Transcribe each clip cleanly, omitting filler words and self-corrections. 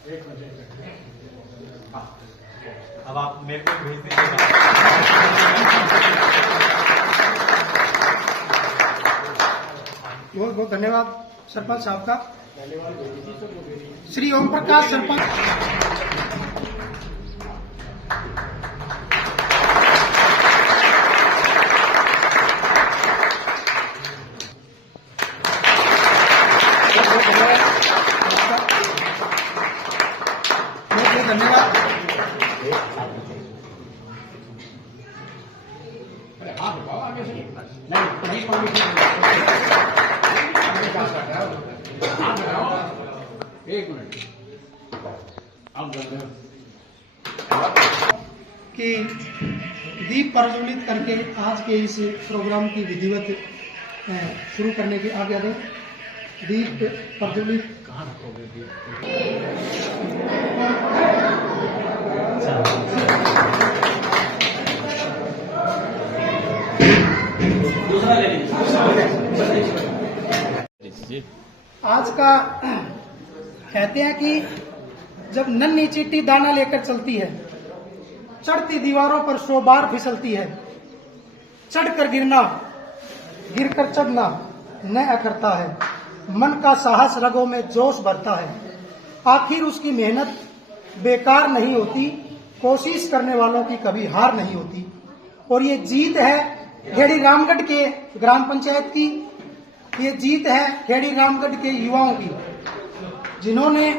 अब आप मेरे को भेज दीजिएगा। बहुत बहुत धन्यवाद सरपंच साहब का। श्री ओम प्रकाश सरपंच। धन्यवाद। एक मिनट कि दीप प्रज्वलित करके आज के इस प्रोग्राम की विधिवत शुरू करने की आज्ञा दें। दीप प्रज्वलित कहाँ रखोगे दूसरा ले लीजिए। आज का कहते हैं कि जब नन्ही चींटी दाना लेकर चलती है, चढ़ती दीवारों पर 100 बार फिसलती है, चढ़कर गिरना गिरकर चढ़ना न अखरता है, मन का साहस रगों में जोश भरता है, आखिर उसकी मेहनत बेकार नहीं होती, कोशिश करने वालों की कभी हार नहीं होती। और ये जीत है खेड़ी रामगढ़ के ग्राम पंचायत की, ये जीत है खेड़ी रामगढ़ के युवाओं की, जिन्होंने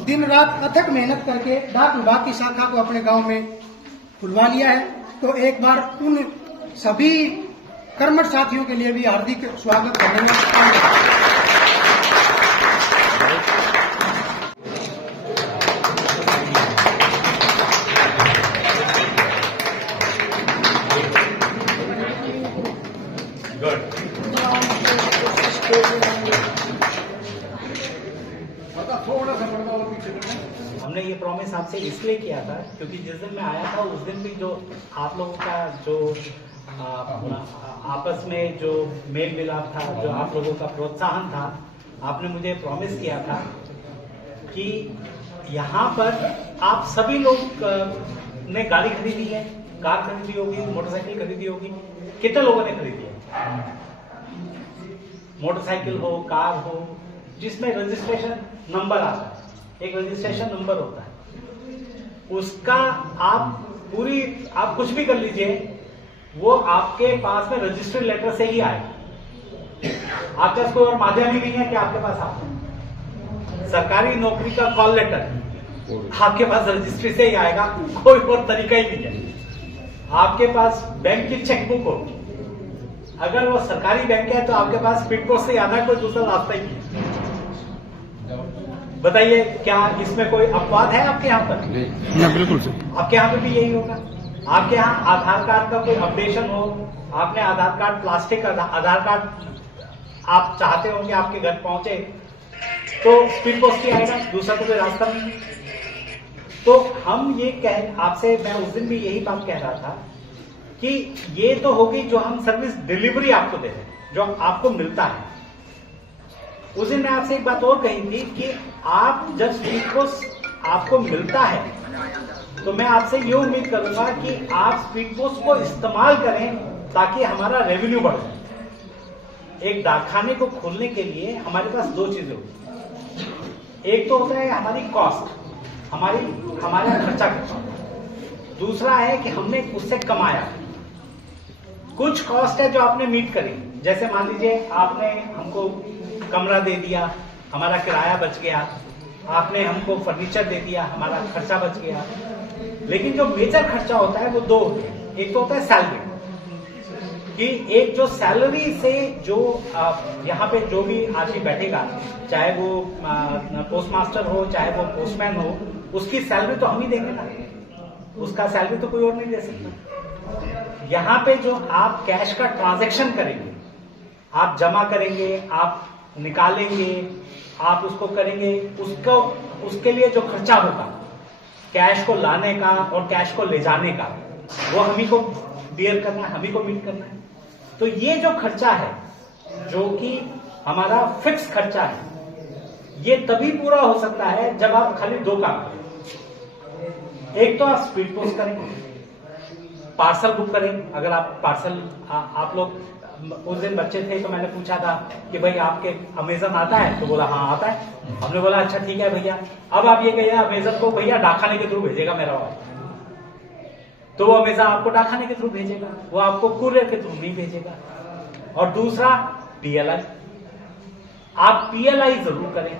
दिन रात अथक मेहनत करके डाक विभाग की शाखा को अपने गांव में खुलवा लिया है। तो एक बार उन सभी कर्मठ साथियों के लिए भी हार्दिक स्वागत करेंगे। हमने ये प्रॉमिस आपसे इसलिए किया था क्योंकि जिस दिन मैं आया था उस दिन भी जो आप लोगों का जो आपस में जो मेल मिलाप था, जो आप लोगों का प्रोत्साहन था, आपने मुझे प्रॉमिस किया था कि यहाँ पर आप सभी लोग ने गाड़ी खरीदी है, कार खरीदी होगी, मोटरसाइकिल खरीदी होगी। कितने लोगों ने खरीदी है? मोटरसाइकिल हो, कार हो, जिसमें रजिस्ट्रेशन नंबर आता है, एक रजिस्ट्रेशन नंबर होता है, उसका आप कुछ भी कर लीजिए, वो आपके पास में रजिस्टर्ड लेटर से ही आएगा। आपके पास कोई और माध्यम ही नहीं है कि आपके पास आप सरकारी नौकरी का कॉल लेटर आपके पास रजिस्ट्री से ही आएगा, कोई और तरीका ही नहीं है। आपके पास बैंक की चेकबुक हो, अगर वो सरकारी बैंक है तो आपके पास स्पीड पोस्ट से आना है, कोई दूसरा रास्ता ही नहीं। बताइए क्या इसमें कोई अपवाद है आपके यहाँ पर? नहीं, बिल्कुल सर। आपके यहाँ पे भी यही होगा। आपके यहाँ आधार कार्ड का कोई अपडेशन हो, आपने आधार कार्ड प्लास्टिक आधार कार्ड आप चाहते हो कि आपके घर पहुंचे तो स्पीड पोस्ट ही आएगा, दूसरा तो कोई रास्ता नहीं। तो हम ये आपसे मैं उस दिन भी यही बात कह रहा था कि ये तो होगी जो हम सर्विस डिलीवरी आपको दे रहे हैं, जो आपको मिलता है। उस दिन मैं आपसे एक बात और कही थी कि आप जब स्पीड पोस्ट आपको मिलता है तो मैं आपसे ये उम्मीद करूंगा कि आप स्पीड पोस्ट को इस्तेमाल करें ताकि हमारा रेवेन्यू बढ़े। एक डाकखाने को खोलने के लिए हमारे पास दो चीजें होती, एक तो होता है हमारी कॉस्ट, हमारा खर्चा, दूसरा है कि हमने उससे कमाया। कुछ कॉस्ट है जो आपने मीट करी, जैसे मान लीजिए आपने हमको कमरा दे दिया, हमारा किराया बच गया, आपने हमको फर्नीचर दे दिया, हमारा खर्चा बच गया। लेकिन जो मेजर खर्चा होता है वो दो होते हैं। एक तो होता है सैलरी, कि एक जो सैलरी से जो यहाँ पे जो भी आदमी बैठेगा, चाहे वो पोस्ट मास्टर हो, चाहे वो पोस्टमैन हो, उसकी सैलरी तो हम ही देंगे ना, उसका सैलरी तो कोई और नहीं दे सकता। यहाँ पे जो आप कैश का ट्रांजैक्शन करेंगे, आप जमा करेंगे, आप निकालेंगे, आप उसको करेंगे, उसके लिए जो खर्चा होगा कैश को लाने का और कैश को ले जाने का, वो हम ही को बियर करना है, हम ही को मीट करना है। तो ये जो खर्चा है, जो कि हमारा फिक्स खर्चा है, ये तभी पूरा हो सकता है जब आप खाली दो काम करें। एक तो आप स्पीड पोस्ट करें, पार्सल बुक करें। अगर आप पार्सल आप लोग उस दिन बच्चे थे तो मैंने पूछा था कि भाई आपके अमेजन आता है, तो बोला हाँ आता है। हमने बोला अच्छा ठीक है भैया। अब आप ये कहिए अमेजन को भैया डाकखाने के थ्रू भेजेगा मेरा ऑर्डर, तो वो अमेजन आपको डाकखाने के थ्रू भेजेगा, वो आपको कुरियर के थ्रू नहीं भेजेगा। और दूसरा पीएलआई, आप पीएलआई जरूर करें।